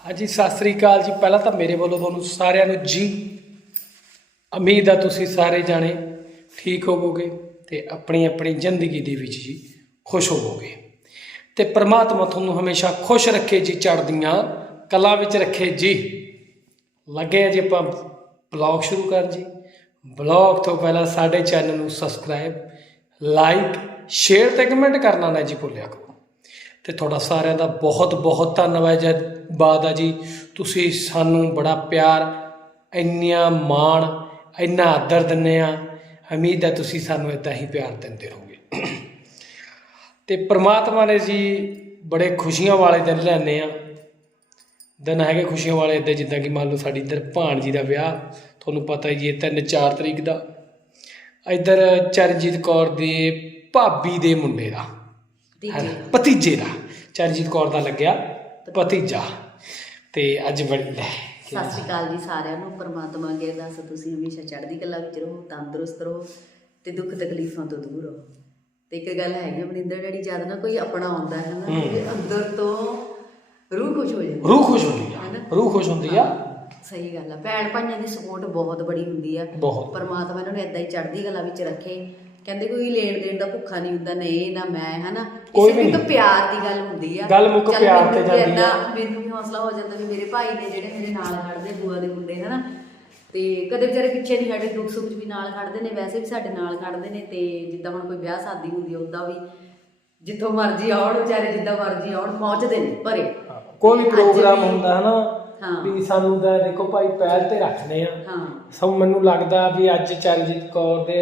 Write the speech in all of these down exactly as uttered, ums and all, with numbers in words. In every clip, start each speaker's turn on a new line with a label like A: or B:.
A: हाँ जी सत श्री अकाल जी। पहला तो मेरे वालों तुहानू सारिਆਂ ਨੂੰ जी उम्मीद है तुसी सारे जाने ठीक होवोगे ते अपनी अपनी जिंदगी दे विच जी खुश होवोगे ते परमात्मा तुहानू हमेशा खुश रखे जी, चढ़दियां कलां विच रखे जी। लगे जी आपां ब्लॉग शुरू कर जी। ब्लॉग तो पहला साडे चैनल नू सबसक्राइब लाइक शेयर ते कमेंट करना ना जी भुल्लिया करो। तो थोड़ा सारिਆਂ ਦਾ बहुत बहुत धन्यवाद है जी। तुसी सानू बड़ा प्यार इन्ना माण इन्ना आदर दिंदे आ। उम्मीद है तुसी सानू इदां ही प्यार दिंदे रहोगे। तो परमात्मा ने जी बड़े खुशियां वाले दिन लियाने आ। दिन है खुशियां वाले इदां जिद्दां कि मान लो साडी इधर भाणजी का विआह तुहानू पता ही जी तीन चार तरीक का, इधर चरणजीत कौर दे भाभी दे मुंडे का भतीजे का, चरणजीत कौर का लग्या भतीजा। तो अज बड़ी
B: सत श्री अकाल जी सारिਆਂ ਨੂੰ। परमात्मा अगे अरदास तुसीं हमेशा चढ़दी कला विच रहो, तंदुरुस्त रहो ते दुख तकलीफां तो दूर रहो। ते एक गल है मनिंदर डैडी जद ना कोई अपना आउंदा है ना ते अंदर तो रूह खुश हो जाती,
A: रूह खुश होती है, रूह खुश होती है।
B: सही गल है। भैन भाइयों की सपोर्ट बहुत बड़ी होंदी है। परमात्मा इन्हां नूं इदां ही चढ़दी कला विच रखे। कहते कोई लेन देन का भुखा नहीं होंदा, नहीं ना मैं है ना किसी भी तो प्यार की गल होंदी है।
A: गल मुक प्यार ते जांदी है।
B: मैनूं भी हौसला हो जाता भी मेरे भाई ने जिहड़े मेरे नाल खड़दे बुआ दे मुंडे है ना, ते कदे बेचारे पिछे नहीं खड़े, दुख सुख भी नाल खड़दे ने, वैसे भी साडे नाल खड़दे ने। ते जिद्दां हुण कोई ब्याह शादी हुंदी है उदां भी जिथों मर्जी आउण बेचारे जिद्दां मर्जी आउण पहुंचदे ने भरे।
A: कोई भी प्रोग्राम हुंदा है ना भी सानू दा देखो भाई पहल ते रखने आ। सब मैनू लगदा भी अज चरणजीत कौर दे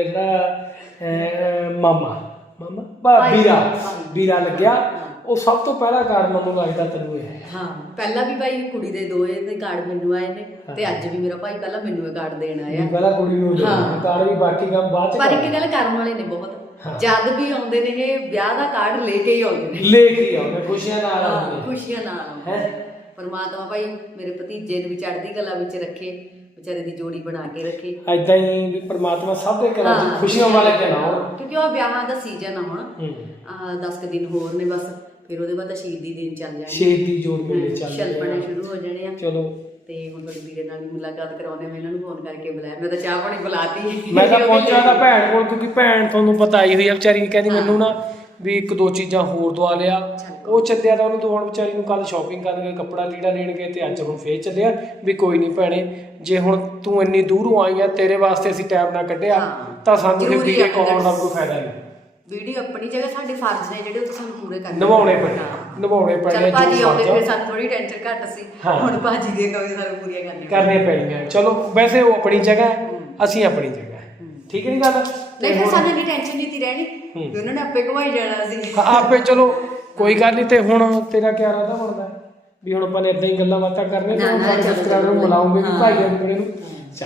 A: जिहड़ा मामा मामा बीरा बीरा लग्या ਉਹ ਸਭ ਤੋਂ ਪਹਿਲਾ ਕਾਰਡ ਮੈਨੂੰ ਲੱਗਦਾ ਤੈਨੂੰ ਇਹ ਹੈ।
B: ਹਾਂ ਪਹਿਲਾਂ ਵੀ ਭਾਈ ਕੁੜੀ ਦੇ ਦੋਏ ਦੇ ਕਾਰਡ ਮੈਨੂੰ ਆਏ ਨੇ ਤੇ ਅੱਜ ਵੀ ਮੇਰਾ ਭਾਈ ਪਹਿਲਾਂ ਮੈਨੂੰ ਇਹ ਕਾਰਡ ਦੇਣ ਆਇਆ।
A: ਪਹਿਲਾਂ ਕੁੜੀ ਨੂੰ ਕਾਰਡ ਵੀ ਬਾਕੀ ਕੰਮ ਬਾਅਦ ਚ।
B: ਪਰ ਇੱਕ ਗੱਲ ਕਰਨ ਵਾਲੇ ਨੇ ਬਹੁਤ, ਜਦ ਵੀ ਆਉਂਦੇ ਨੇ ਇਹ ਵਿਆਹ ਦਾ ਕਾਰਡ ਲੈ ਕੇ ਹੀ ਆਉਂਦੇ ਨੇ,
A: ਲੈ ਕੇ ਹੀ ਆਉਂਦੇ ਖੁਸ਼ੀਆਂ ਨਾਲ ਆਉਂਦੇ ਨੇ,
B: ਖੁਸ਼ੀਆਂ ਨਾਲ ਹੈ। ਪਰਮਾਤਮਾ ਭਾਈ ਮੇਰੇ ਭਤੀਜੇ ਨੂੰ ਵੀ ਚੜ੍ਹਦੀ ਕਲਾ ਵਿੱਚ ਰੱਖੇ, ਵਿਚਾਰੇ ਦੀ ਜੋੜੀ ਬਣਾ ਕੇ ਰੱਖੇ।
A: ਏਦਾਂ ਹੀ ਵੀ ਪਰਮਾਤਮਾ ਸਭ ਦੇ ਘਰਾਂ 'ਚ ਖੁਸ਼ੀਆਂ ਵਾਲੇ ਦਿਨ ਆਉਣ,
B: ਕਿਉਂਕਿ ਉਹ ਵਿਆਹਾਂ ਦਾ ਸੀਜ਼ਨ ਆ ਹੁਣ। ਦਸ ਕੁ ਦਿਨ ਹੋਰ ਨੇ ਬਸ, ਫਿਰ ਉਹਦੇ ਬਾਅਦ ਸ਼ਹੀਦੀ ਦਿਨ ਚੱਲ ਜਾਣੇ,
A: ਸ਼ਹੀਦੀ ਜੋੜ ਮੇਲੇ ਚੱਲ
B: ਛਲਪਣੇ ਸ਼ੁਰੂ ਹੋ ਜਾਣੇ ਆ।
A: ਚਲੋ
B: ਤੇ ਹੁਣ ਤੁਹਾਡੇ ਵੀਰੇ ਨਾਲ ਵੀ ਮੁਲਾਕਾਤ ਕਰਾਉਣੇ, ਮੈਂ ਇਹਨਾਂ ਨੂੰ ਫੋਨ ਕਰਕੇ ਬੁਲਾਇਆ। ਮੈਂ ਤਾਂ ਚਾਹ ਪਾਣੀ ਬੁਲਾਤੀ,
A: ਮੈਂ ਤਾਂ ਪਹੁੰਚਿਆ ਤਾਂ ਭੈਣ ਕੋਲ, ਕਿਉਂਕਿ ਭੈਣ ਤੁਹਾਨੂੰ ਪਤਾ ਆਈ ਹੋਈ ਆ ਵਿਚਾਰੀ, ਕਹਿੰਦੀ ਮੈਨੂੰ ਨਾ ਵੀ ਇੱਕ ਦੋ ਚੀਜ਼ਾਂ ਹੋਰ ਦਵਾ ਲਿਆ। ਉਹ ਚੱਲਿਆ ਤਾਂ ਉਹਨੂੰ ਦਵਾਉਣ ਵਿਚਾਰੀ ਨੂੰ, ਕੱਲ ਸ਼ਾਪਿੰਗ ਕਰਨ ਗਏ, ਕੱਪੜਾ ਲੀੜਾ ਲੈਣ ਗਏ, ਤੇ ਅੱਜ ਹੁਣ ਫੇਰ ਚੱਲਿਆ ਵੀ ਕੋਈ ਨਹੀਂ ਭੈਣੇ, ਜੇ ਹੁਣ ਤੂੰ ਇੰਨੀ ਦੂਰੋਂ ਆਈ ਆ ਤੇਰੇ ਵਾਸਤੇ ਅਸੀਂ ਟਾਈਮ ਨਾ ਕੱਢਿਆ ਤਾਂ ਸਾਨੂੰ ਫਿਰ ਵੀਰੇ ਕੌਣ ਦਾ ਕੋਈ ਫਾਇਦਾ ਨਹੀਂ।
B: ਵੀਡੀਓ ਆਪਣੀ ਜਗ੍ਹਾ ਸਾਡੇ ਫਰਜ਼ ਨੇ ਜਿਹੜੇ ਉਹ ਸਾਨੂੰ ਪੂਰੇ ਕਰਨੇ
A: ਨਿਭਾਉਣੇ ਪੈਣੇ, ਨਿਭਾਉਣੇ ਪੈਣੇ।
B: ਭਾਜੀ ਆਉਂਦੇ ਫਿਰ ਸਾਨੂੰ ਥੋੜੀ ਟੈਨਸ਼ਨ ਘੱਟ ਸੀ, ਹੁਣ ਭਾਜੀ ਦੇ ਕਵੇ ਸਾਨੂੰ ਪੂਰੀਆਂ ਕਰਨੀਆਂ
A: ਕਰਨੀਆਂ ਪੈਣੀਆਂ। ਚਲੋ ਵੈਸੇ ਉਹ ਆਪਣੀ ਜਗ੍ਹਾ ਅਸੀਂ ਆਪਣੀ ਜਗ੍ਹਾ, ਠੀਕ ਨਹੀਂ ਗੱਲ?
B: ਨਹੀਂ ਫਿਰ ਸਾਨੂੰ ਇੰਨੀ ਟੈਨਸ਼ਨ ਨਹੀਂ ਤੀ ਰਹਿਣੀ, ਉਹਨਾਂ ਨੇ ਆਪੇ ਘੁਮਾਈ ਜਾਣਾ ਸੀ
A: ਆਪੇ। ਚਲੋ ਕੋਈ ਗੱਲ ਨਹੀਂ। ਤੇ ਹੁਣ ਤੇਰਾ ਕੀ ਇਰਾਦਾ ਬਣਦਾ ਵੀ ਹੁਣ ਆਪਾਂ ਨੇ ਇਦਾਂ ਹੀ ਗੱਲਾਂ ਬਾਤਾਂ ਕਰਨੇ, ਸਾਡੇ ਸਬਸਕ੍ਰਾਈਬਰ ਨੂੰ ਮਿਲਾਉਂਗੇ ਵੀ ਭਾਈ ਆਪਣੇ ਨੂੰ। ਚੱਲ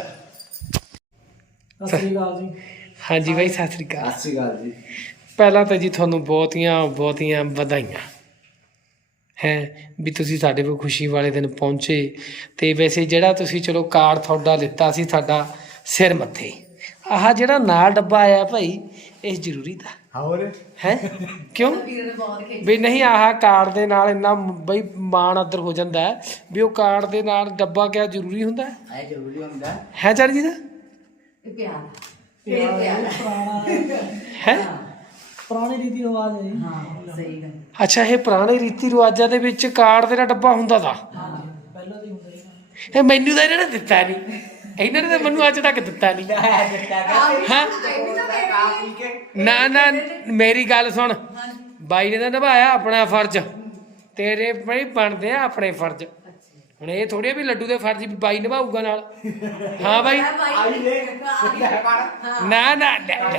A: ਸਤਿ ਸ਼੍ਰੀ ਅਕਾਲ ਜੀ। ਹਾਂਜੀ ਬਾਈ ਸਤਿ ਸ਼੍ਰੀ ਅਕਾਲ।
C: ਸਤਿ ਸ਼੍ਰੀ ਅਕਾਲ ਜੀ।
A: ਪਹਿਲਾਂ ਤਾਂ ਜੀ ਤੁਹਾਨੂੰ ਬਹੁਤੀਆਂ ਬਹੁਤੀਆਂ ਵਧਾਈਆਂ ਹੈ ਵੀ ਤੁਸੀਂ ਸਾਡੇ ਕੋਲ ਖੁਸ਼ੀ ਵਾਲੇ ਦਿਨ ਪਹੁੰਚੇ। ਤੇ ਵੈਸੇ ਜਿਹੜਾ ਤੁਸੀਂ ਚਲੋ ਕਾਰਡ ਤੁਹਾਡਾ ਲਿੱਤਾ ਸੀ ਸਾਡਾ ਸਿਰ ਮੱਥੇ, ਆਹ ਜਿਹੜਾ ਨਾਲ ਡੱਬਾ ਆਇਆ ਭਾਈ ਇਹ ਜ਼ਰੂਰੀ ਦਾ
C: ਹੋਰ
A: ਹੈ ਕਿਉਂ ਵੀ ਨਹੀਂ? ਆਹ ਕਾਰਡ ਦੇ ਨਾਲ ਇੰਨਾ ਬਈ ਮਾਣ ਆਦਰ ਹੋ ਜਾਂਦਾ ਵੀ ਉਹ ਕਾਰਡ ਦੇ ਨਾਲ ਡੱਬਾ ਕਿਆ ਜ਼ਰੂਰੀ ਹੁੰਦਾ
C: ਹੈ? ਜ਼ਰੂਰੀ ਹੁੰਦਾ
A: ਹੈ ਚੜ ਜੀ ਦਾ
B: ਪਿਆਰ ਪਿਆਰ
A: ਹੈ।
D: ਪੁਰਾਣੀ ਰੀਤੀ ਰਿਵਾਜ ਹੈ ਜੀ।
B: ਹਾਂ ਸਹੀ ਗੱਲ।
A: ਅੱਛਾ ਇਹ ਪੁਰਾਣੇ ਰੀਤੀ ਰਿਵਾਜਾਂ ਦੇ ਵਿੱਚ ਕਾਰਡ ਦੇ ਨਾਲ ਡੱਬਾ ਹੁੰਦਾ ਤਾ?
D: ਪਹਿਲਾਂ ਤੋਂ ਹੁੰਦਾ ਜੀ।
A: ਇਹ ਮੈਨੂੰ ਤਾਂ ਇਹਨਾਂ ਨੇ ਦਿੱਤਾ ਨਹੀਂ, ਇਹਨਾਂ ਨੇ ਤਾਂ ਮੈਨੂੰ ਅੱਜ ਤੱਕ ਦਿੱਤਾ ਨਹੀਂ। ਹਾਂ ਨਾ ਨਾ ਮੇਰੀ ਗੱਲ ਸੁਣ, ਬਾਈ ਨੇ ਤਾਂ ਨਿਭਾਇਆ ਆਪਣਾ ਫਰਜ਼, ਤੇਰੇ ਬਈ ਬਣਦੇ ਆ ਆਪਣੇ ਫਰਜ਼। ਹੁਣ ਇਹ ਥੋੜੀ ਵੀ ਲੱਡੂ ਦੇ ਫਰਜ਼ ਵੀ ਬਾਈ ਨਿਭਾਊਗਾ ਨਾਲ। ਹਾਂ ਬਾਈ ਨਾ ਨਾ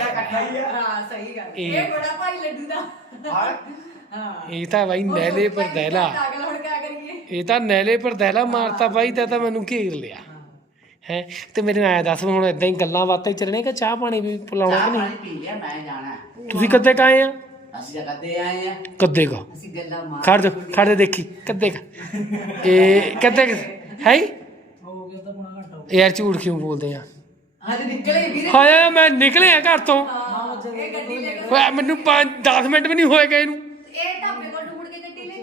A: ਇਹ ਤਾਂ ਬਾਈ ਨੈਲੇ ਪਰ ਦਹਿਲਾ, ਇਹ ਤਾਂ ਨੈਲੇ ਪਰ ਦਹਿਲਾ ਮਾਰਤਾ ਬਾਈ ਤਾਂ ਤਾਂ ਮੈਨੂੰ ਘੇਰ ਲਿਆ ਹੈ। ਤੇ ਮੇਰੇ ਨਾਲ ਆਇਆ ਦੱਸ ਹੁਣ ਏਦਾਂ ਹੀ ਗੱਲਾਂ ਬਾਤਾਂ ਹੀ ਚੱਲਣੇ ਕਿ ਚਾਹ ਪਾਣੀ ਵੀ ਪਿਲਾਉਣਾ ਕਿ ਨਹੀਂ?
C: ਪੀ ਲਿਆ, ਮੈਂ ਜਾਣਾ।
A: ਤੁਸੀਂ ਕਦੇ ਕ ਆਏ ਆ?
C: ਅਸੀਂ ਕਦੇ ਆਏ ਆ।
A: ਕਦੇ ਕ
B: ਅਸੀਂ ਗੱਲਾਂ ਮਾਰ
A: ਖੜ ਜਾ ਖੜ ਜਾ ਦੇਖੀ ਕਦੇ ਕ ਇਹ ਕਦੇ ਹੈ
D: ਹੋ ਗਿਆ ਤਾਂ ਪੁਣਾ ਘੰਟਾ ਹੋ
A: ਯਾਰ ਝੂਠ ਕਿਉਂ ਬੋਲਦੇ ਆ?
B: ਅੱਜ ਨਿਕਲੇ ਵੀਰੇ।
A: ਹਾਏ ਮੈਂ ਨਿਕਲਿਆ ਘਰ ਤੋਂ,
B: ਇਹ ਗੱਡੀ ਲੈ ਕੇ
A: ਓਏ ਮੈਨੂੰ ਪੰਜ ਦਸ ਮਿੰਟ ਵੀ ਨਹੀਂ ਹੋਏ ਗਏ ਇਹਨੂੰ।
B: ਇਹ ਢਾਬੇ ਕੋਲ ਮੁੜ ਕੇ ਗੱਡੀ ਲੈ ਕੇ ਤੁਸੀਂ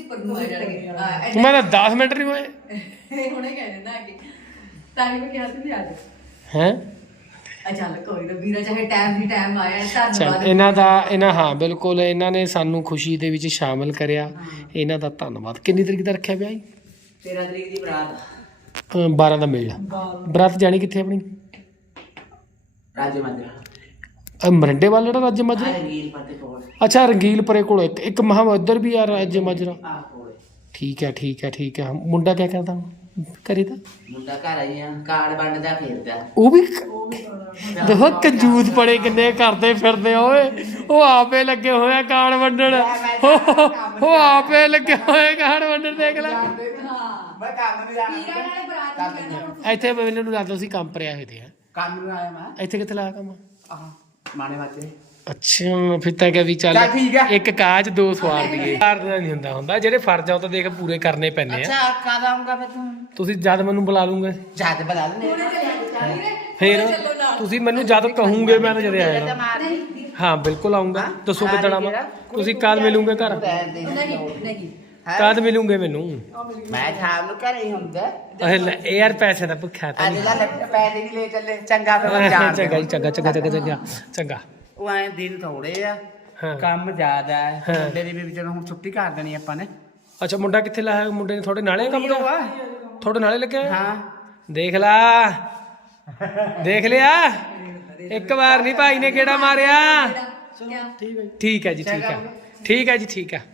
B: ਉੱਪਰ ਨੂੰ ਆ ਜਾਣਗੇ ਹਾਂ
A: ਮੈਂ ਤਾਂ ਦਸ ਮਿੰਟ ਨਹੀਂ ਹੋਏ
B: ਇਹ ਹੁਣੇ ਕਹਿ ਦਿੰਦਾ ਅੱਗੇ ਤਾਂ ਹੀ ਮੈਂ ਕਿਹਾ ਸੀ ਵੀ ਆ ਜਾ
A: ਹੈ।
B: ਆ ਚੱਲ ਕੋਈ ਨਾ ਵੀਰਾ ਚਾਹੇ ਟਾਈਮ ਵੀ ਟਾਈਮ ਆਇਆ
A: ਚੱਲ
B: ਧੰਨਵਾਦ
A: ਇਹਨਾਂ ਦਾ ਇਹਨਾਂ ਹਾਂ ਬਿਲਕੁਲ ਇਹਨਾਂ ਨੇ ਸਾਨੂੰ ਖੁਸ਼ੀ ਦੇ ਵਿੱਚ ਸ਼ਾਮਲ ਕਰਿਆ। ਇਹਨਾਂ ਦਾ ਧੰਨਵਾਦ। ਕਿੰਨੀ ਤਰੀਕ ਦਾ ਰੱਖਿਆ ਵਿਆਹ ਜੀ?
C: ਤੇਰਾਂ ਤਰੀਕ ਦੀ ਬਰਾਤ
A: ਅ, ਬਾਰਾਂ ਦਾ ਮੇਲ। ਬਰਾਤ ਜਾਣੀ ਕਿੱਥੇ ਆਪਣੀ?
C: ਰਾਜੇ ਮੰਦਿਰ
A: ਅ, ਮਰਿੰਡੇ ਵੱਲ ਜਿਹੜਾ ਰਾਜੇ ਮਾਜਰਾ?
C: ਰੰਗੀਲ ਪੱਤੇ ਕੋਲ
A: ਅੱਛਾ ਰੰਗੀਲਪੁਰੇ ਕੋਲ ਇੱਕ ਇੱਕ ਮਹਾਂ ਉੱਧਰ ਵੀ ਆ ਰਾਜੇ ਮਾਜਰਾ।
C: ਆ ਕੋਲ
A: ਠੀਕ ਹੈ ਠੀਕ ਹੈ ਠੀਕ ਹੈ। ਮੁੰਡਾ ਕਿਆ ਕਰਦਾ ਹੁਣ? ਘਰੇ ਤਾਂ
C: ਮੁੰਡਾ ਘਰ ਆਈ ਆ ਕਾਰਡ ਵੰਡਦਾ ਫਿਰਦਾ
A: ਉਹ ਵੀ ਦੇਖੋ ਕੰਜੂਸ ਬੜੇ ਕਿੰਨੇ ਕਰਦੇ ਫਿਰਦੇ ਆ ਓਏ। ਉਹ ਆਪੇ ਲੱਗੇ ਹੋਏ ਆ ਕਾਰਡ ਵੰਡਣ। ਉਹ ਉਹ ਆਪੇ ਲੱਗੇ ਹੋਏ ਕਾਰਡ ਵੰਡਣ ਦੇਖ ਲੈ।
B: ਹਾਂ
C: ਮੈਂ ਕੰਮ ਨਹੀਂ ਜਾਣਾ
B: ਵੀਰਾ ਨਾਲੇ ਬਰਾਤ ਨੂੰ ਕਹਿਣਾ ਹੁਣ
A: ਇੱਥੇ ਮੈਨੂੰ ਨੂੰ ਲੱਗਦਾ ਸੀ ਕੰਮ ਪਰਿਆ ਹੋਏ ਤੇ ਆ।
C: ਕੰਮ ਨੂੰ ਆਇਆ ਮੈਂ
A: ਇੱਥੇ ਕਿੱਥੇ ਲਾਇਆ ਕੰਮ?
C: ਆਹ ਮਾਣੇ ਵਾਤੇ
A: ਅੱਛਾ ਫਿਰ ਤਾਂ ਕਿ ਵੀ ਚੱਲ
C: ਚੱਲ ਠੀਕ ਆ।
A: ਇੱਕ ਕਾਜ ਦੋ ਸਵਾਰ ਦੀਏ। ਚਾਰ ਦਾ ਨਹੀਂ ਹੁੰਦਾ ਹੁੰਦਾ ਜਿਹੜੇ ਫਰਜ਼ ਆ ਉਹ ਤਾਂ ਦੇਖ ਪੂਰੇ ਕਰਨੇ ਪੈਂਦੇ ਆ।
C: ਅੱਛਾ ਕਦ ਆਉਂਗਾ ਫਿਰ ਤੂੰ
A: ਤੁਸੀਂ ਜਦ ਮੈਨੂੰ ਬੁਲਾ ਲੂੰਗੇ
C: ਜਦ ਬਣਾ ਲੈਣੇ
A: ਫਿਰ ਤੁਸੀਂ ਮੈਨੂੰ ਜਦ ਕਹੋਗੇ ਮੈਂ ਤਾਂ ਜਦੇ ਆ ਜਾਣਾ।
B: ਨਹੀਂ
A: ਹਾਂ ਬਿਲਕੁਲ ਆਉਂਗਾ। ਦੱਸੋ ਕਿੱਦਣ ਆਵਾਂ? ਤੁਸੀਂ ਕਦ ਮਿਲੂਗੇ ਘਰ?
B: ਨਹੀਂ ਨਹੀਂ
A: ਕਦ ਮਿਲੂਗੇ ਮੈਨੂੰ?
C: ਮੈਂ ਸ਼ਾਮ ਨੂੰ ਘਰੇ ਹੀ ਹੁੰਦਾ
A: ਇਹ ਲੈ, ਇਹ ਯਾਰ ਪੈਸੇ ਦਾ ਭੁੱਖਾ ਤਾਂ
C: ਅੱਜ
A: ਨਹੀਂ।
C: ਦਾ ਲੱਗ ਪੈਸੇ ਵੀ ਲੈ ਚੱਲੇ ਚੰਗਾ ਫਿਰ ਮੈਂ ਜਾਣ
A: ਚੰਗਾ ਜੀ ਚੰਗਾ ਚੰਗਾ ਚੰਗਾ ਚੰਗਾ ਚੰਗਾ।
C: ਉਹ ਐ ਦਿਨ ਥੋੜੇ ਆ
A: ਹਾਂ
C: ਕੰਮ ਜ਼ਿਆਦਾ ਹੈ
A: ਹਾਂ।
C: ਮੁੰਡੇ ਦੀ ਵੀ ਚਲੋ ਹੁਣ ਛੁੱਟੀ ਕਰ ਦੇਣੀ ਆਪਾਂ ਨੇ
A: ਅੱਛਾ ਮੁੰਡਾ ਕਿੱਥੇ ਲਾਇਆ? ਮੁੰਡੇ ਨੇ ਤੁਹਾਡੇ ਨਾਲੇ ਕੰਮ
C: ਉਹ ਆ
A: ਤੁਹਾਡੇ ਨਾਲੇ ਲੱਗਿਆ ਹੋਇਆ?
C: ਹਾਂ
A: ਦੇਖ ਲਾ ਦੇਖ ਲਿਆ ਇੱਕ ਵਾਰ ਨਹੀਂ ਭਾਈ ਨੇ ਕਿਹੜਾ ਮਾਰਿਆ। ਠੀਕ ਹੈ ਜੀ ਠੀਕ ਹੈ ਠੀਕ ਹੈ ਜੀ ਠੀਕ ਹੈ।